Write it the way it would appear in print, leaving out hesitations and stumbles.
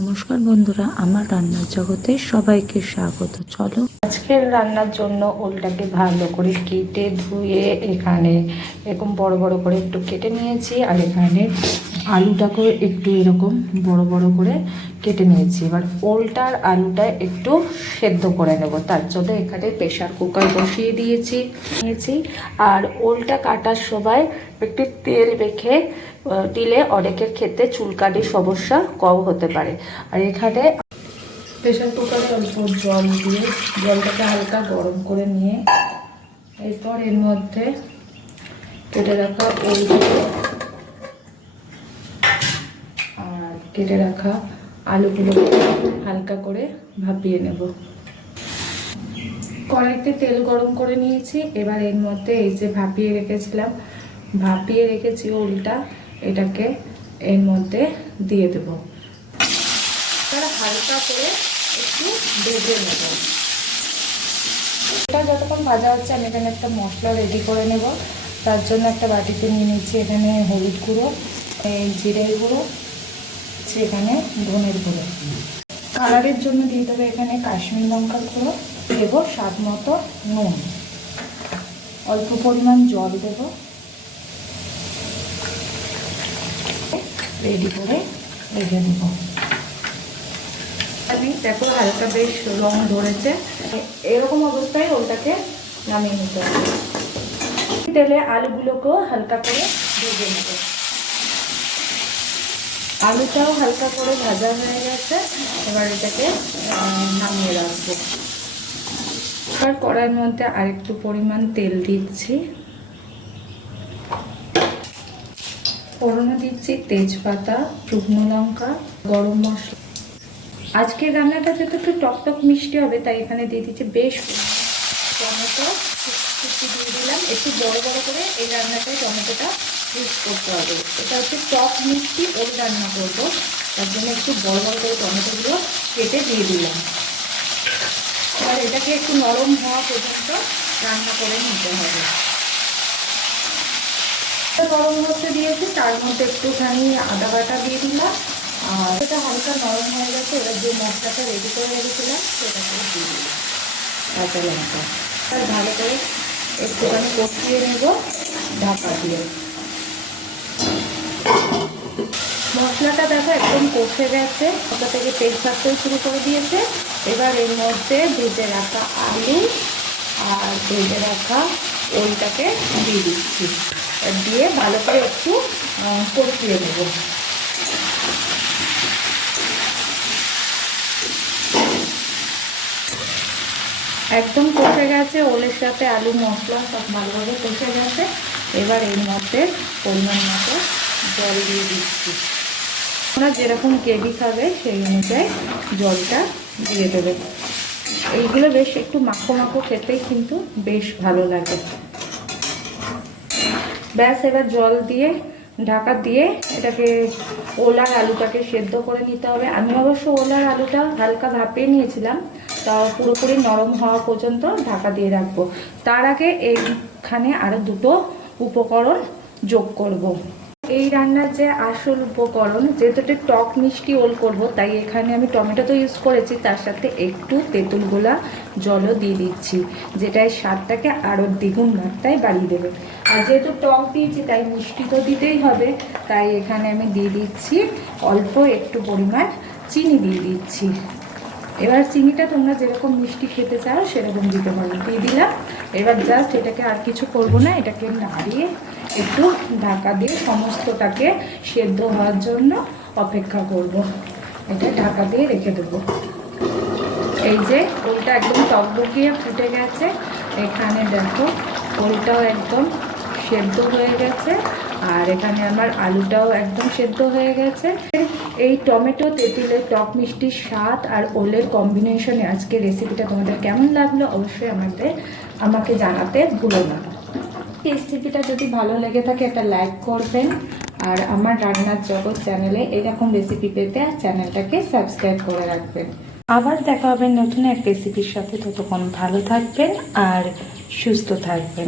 নমস্কার বন্ধুরা, আমার রান্নার জগতে সবাইকে স্বাগত। চলো আজকের রান্নার জন্য ওলটাকে ভালো করে কেটে ধুয়ে এখানে এরকম বড় বড় করে একটু কেটে নিয়েছি, আর এখানে আলুটাকেও একটু এরকম বড় বড় করে কেটে নিয়েছি। এবার ওলটা আর আলুটা একটু সেদ্ধ করে নেব, তার জন্য এখানে প্রেশার কুকার বসিয়ে নিয়েছি। আর ওলটা কাটার সময় একটু তেল মেখে দিলে অনেকের ক্ষেত্রে চুলকানির সমস্যা কম হতে পারে। আর এখানে প্রেশার কুকারে অল্প জল দিয়ে জলটাকে হালকা গরম করে নিয়ে এরপর এর মধ্যে কেটে রাখা ওলগুলো আর কেটে রাখা আলুগুলো হালকা করে ভাপিয়ে নেব। কড়াইতে তেল গরম করে নিয়েছি। এবার এর মধ্যে এই যে ভাপিয়ে রেখেছি ওলটা, এটাকে এর মধ্যে দিয়ে দেব। এবার হালকা করে একটু ভেজে নেব। এটা যতক্ষণ ভাজা হচ্ছে আমি এখানে একটা মশলা রেডি করে নেব। তার জন্য একটা বাটিতে নিয়ে নিচ্ছি এখানে হলুদ গুঁড়ো, জিরের গুঁড়ো, এখানে ধনের গুঁড়ো। কালারের জন্য দিয়ে দেবো এখানে কাশ্মীর লঙ্কার গুঁড়ো, দেবো স্বাদ মতো নুন, অল্প পরিমাণ জল দেব, রেডি করে রেখে দেবো। দেখো হালকা বেশ রং ধরেছে, এরকম অবস্থায় ওটাকে নামিয়ে নিতে হবে। তেলে আলুগুলোকেও হালকা করে ভেজে নেব। আলুটাও হালকা করে ভাজা হয়ে গেছে, এবার এটাকে নামিয়ে রাখবো। আর কড়াইয়ের মধ্যে আরেকটু পরিমাণ তেল দিচ্ছি, ফোড়নে দিচ্ছি তেজপাতা, শুকনো লঙ্কা, গরম মশলা। আজকের রান্নাটা যেহেতু একটু টকটক মিষ্টি হবে, তাই এখানে দিয়ে দিচ্ছি বেশ টমেটো কুচি দিয়ে দিলাম। একটু বড় বড় করে এই রান্নাটায় টমেটোটা ইউজ করতে হবে। এটা হচ্ছে টক মিষ্টি ওল রান্না করবো, তার জন্য একটু বড় বড় করে টমেটোগুলো কেটে দিয়ে দিলাম। এবার এটাকে একটু নরম হওয়া পর্যন্ত রান্না করে নিতে হবে। নরম হতে দিয়েছি, তার মধ্যে একটুখানি আদা বাটা দিয়ে দিলাম। আর এটা হালকা নরম হয়ে গেছে, এবার যে মশলাটা রেডি করে রেখেছিলাম সেটাকে দিয়ে দিলাম, কাঁচা লঙ্কা। আর ভালো করে একটুখানি কষিয়ে নেব ঢাকা দিয়ে। মশলাটা দেখো একদম কষে গেছে, ওটা থেকে তেল ছাড়তেও শুরু করে দিয়েছে। এবার এর মধ্যে ভেজে রাখা আলু আর ভেজে রাখা ওলটাকে দিয়ে দিচ্ছি, দিয়ে ভালো করে একটু কষিয়ে নেব। একদম কষে গেছে, ওলের সাথে আলু মশলা সব ভালোভাবে কষে গেছে। এবার এর মধ্যে পরিমাণ মতো জল দিয়ে দিচ্ছি। তোমরা যেরকম গ্রেভি খাবে সেই অনুযায়ী জলটা দিয়ে দেবে। এইগুলো বেশ একটু মাখো মাখো খেতেই কিন্তু বেশ ভালো লাগে। ব্যাস, এবার জল দিয়ে ঢাকা দিয়ে এটাকে ওল আর আলুটাকে সেদ্ধ করে নিতে হবে। আমি অবশ্য ওল আর আলুটা হালকা ভাপিয়ে নিয়েছিলাম, তা পুরোপুরি নরম হওয়া পর্যন্ত ঢাকা দিয়ে রাখবো। তার আগে এইখানে আরও দুটো উপকরণ যোগ করব। এই রান্নার যে আসল উপকরণ, যেহেতু একটু টক মিষ্টি ওল করবো, তাই এখানে আমি টমেটো তো ইউজ করেছি, তার সাথে একটু তেঁতুল গোলা জলও দিয়ে দিচ্ছি, যেটাই স্বাদটাকে আরও দ্বিগুণ মাত্রায় বাড়িয়ে দেবে। আর যেহেতু টক দিয়েছি তাই মিষ্টি তো দিতেই হবে, তাই এখানে আমি দিয়ে দিচ্ছি অল্প একটু পরিমাণ চিনি দিয়ে দিচ্ছি। এবার চিনিটা তোমরা যেরকম মিষ্টি খেতে চাও সেরকম দিতে পারো, দিয়ে দিলাম। এবার জাস্ট এটাকে আর কিছু করবো না, এটাকে নাড়িয়ে একটু ঢাকা দিয়ে সমস্তটাকে সেদ্ধ হওয়ার জন্য অপেক্ষা করব। এটা ঢাকা দিয়ে রেখে দেবো। এই যে ওলটা একদম টকবকিয়ে ফুটে গেছে, এখানে দেখো ওলটাও একদম সেদ্ধ হয়ে গেছে, আর এখানে আমার আলুটাও একদম সেদ্ধ হয়ে গেছে। এই টমেটো তেঁতুলের টক মিষ্টির স্বাদ আর ওলের কম্বিনেশনে আজকে রেসিপিটা তোমাদের কেমন লাগলো অবশ্যই আমাকে জানাতে ভুলো না। রেসিপিটা যদি ভালো লেগে থাকে একটা লাইক করবেন, আর আমার রান্নার জগৎ চ্যানেলে এরকম রেসিপি পেতে চ্যানেলটাকে সাবস্ক্রাইব করে রাখবেন। আবার দেখা হবে নতুন এক রেসিপির সাথে। ততক্ষণ ভালো থাকবেন আর সুস্থ থাকবেন।